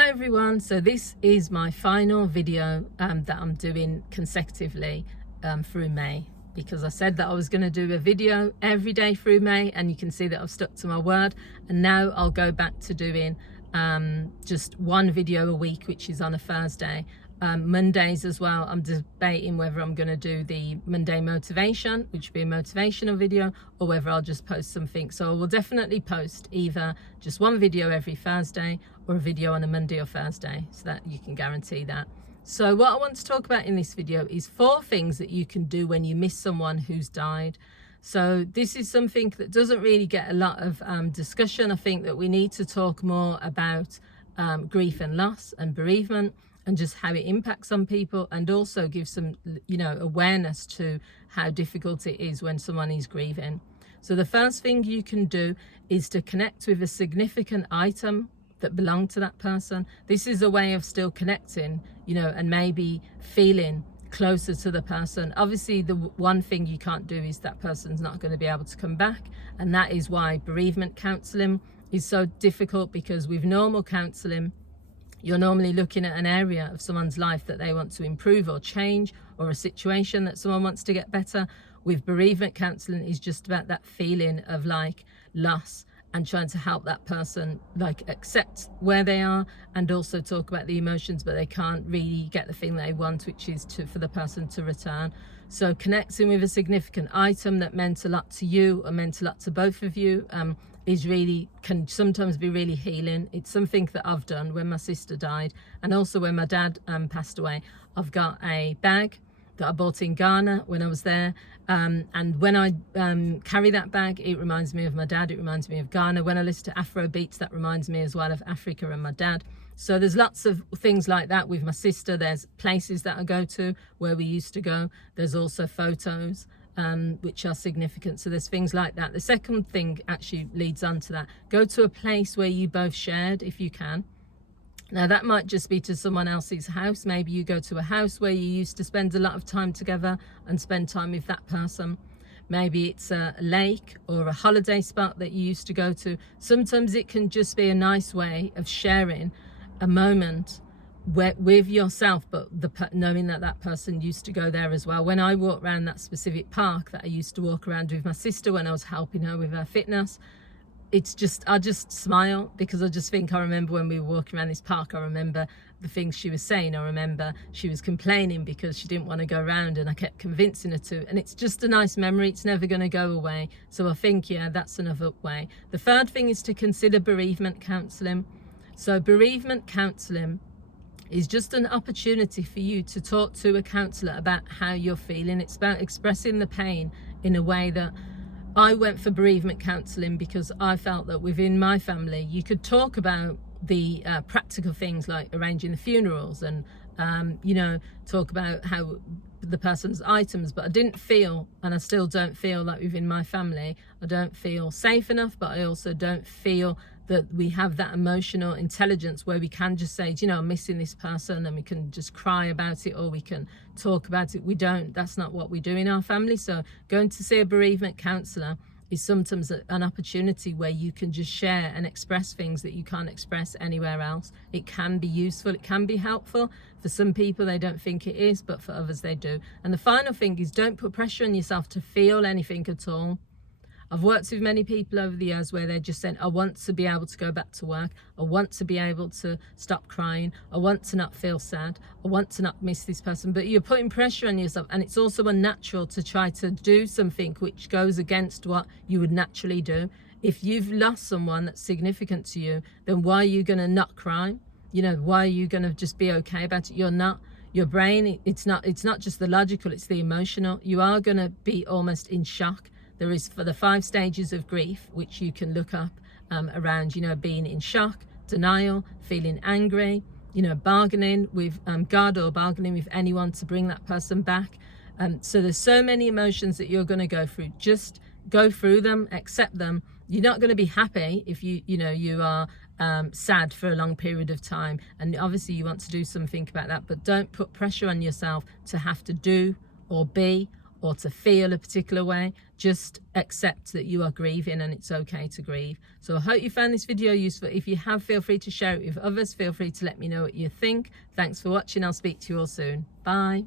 Hi everyone, so this is my final video that I'm doing consecutively through May, because I said that I was going to do a video every day through May, and you can see that I've stuck to my word, and now I'll go back to doing just one video a week, which is on a Thursday. Mondays as well, I'm debating whether I'm going to do the Monday motivation, which would be a motivational video, or whether I'll just post something. So I will definitely post either just one video every Thursday or a video on a Monday or Thursday, so that you can guarantee that. So what I want to talk about in this video is 4 things that you can do when you miss someone who's died. So this is something that doesn't really get a lot of discussion. I think that we need to talk more about grief and loss and bereavement, and just how it impacts on people, and also give some, awareness to how difficult it is when someone is grieving. So the first thing you can do is to connect with a significant item that belonged to that person. This is a way of still connecting, and maybe feeling closer to the person. Obviously, the one thing you can't do is that person's not going to be able to come back, and that is why bereavement counselling is so difficult, because with normal counselling, you're normally looking at an area of someone's life that they want to improve or change, or a situation that someone wants to get better. With bereavement counselling, is just about that feeling of like loss, and trying to help that person like accept where they are, and also talk about the emotions, but they can't really get the thing they want, which is for the person to return. So connecting with a significant item that meant a lot to you, or meant a lot to both of you, can sometimes be really healing. It's something that I've done when my sister died, and also when my dad passed away. I've got a bag that I bought in Ghana when I was there, and when I carry that bag, it reminds me of my dad, it reminds me of Ghana. When I listen to Afro beats, that reminds me as well of Africa and my dad. So there's lots of things like that with my sister. There's places that I go to where we used to go. There's also photos which are significant. So there's things like that. The second thing actually leads on to that. Go to a place where you both shared, if you can. Now that might just be to someone else's house. Maybe you go to a house where you used to spend a lot of time together and spend time with that person. Maybe it's a lake or a holiday spot that you used to go to. Sometimes it can just be a nice way of sharing a moment with yourself, but knowing that that person used to go there as well. When I walk around that specific park that I used to walk around with my sister when I was helping her with her fitness, I just smile, because I just think, I remember when we were walking around this park, I remember the things she was saying. I remember she was complaining because she didn't want to go around, and I kept convincing her to, and it's just a nice memory. It's never going to go away. So I think, yeah, that's another way. The third thing is to consider bereavement counselling. So bereavement counselling is just an opportunity for you to talk to a counsellor about how you're feeling. It's about expressing the pain in a way that I went for bereavement counselling, because I felt that within my family you could talk about the practical things like arranging the funerals and talk about how the person's items, but I didn't feel, and I still don't feel, like within my family I don't feel safe enough, but I also don't feel that we have that emotional intelligence where we can just say, I'm missing this person, and we can just cry about it, or we can talk about it. We don't. That's not what we do in our family. So going to see a bereavement counsellor is sometimes an opportunity where you can just share and express things that you can't express anywhere else. It can be useful, it can be helpful. For some people they don't think it is, but for others they do. And the final thing is, don't put pressure on yourself to feel anything at all. I've worked with many people over the years where they're just saying, I want to be able to go back to work. I want to be able to stop crying. I want to not feel sad. I want to not miss this person. But you're putting pressure on yourself, and it's also unnatural to try to do something which goes against what you would naturally do. If you've lost someone that's significant to you, then why are you going to not cry? Why are you going to just be okay about it? You're not. Your brain, it's not just the logical, it's the emotional. You are going to be almost in shock. There is, for the 5 stages of grief, which you can look up around, being in shock, denial, feeling angry, bargaining with God, or bargaining with anyone to bring that person back. So there's so many emotions that you're going to go through. Just go through them, accept them. You're not going to be happy if you are sad for a long period of time, and obviously you want to do something about that, but don't put pressure on yourself to have to do or be or to feel a particular way. Just accept that you are grieving and it's okay to grieve. So I hope you found this video useful. If you have, feel free to share it with others. Feel free to let me know what you think. Thanks for watching. I'll speak to you all soon. Bye.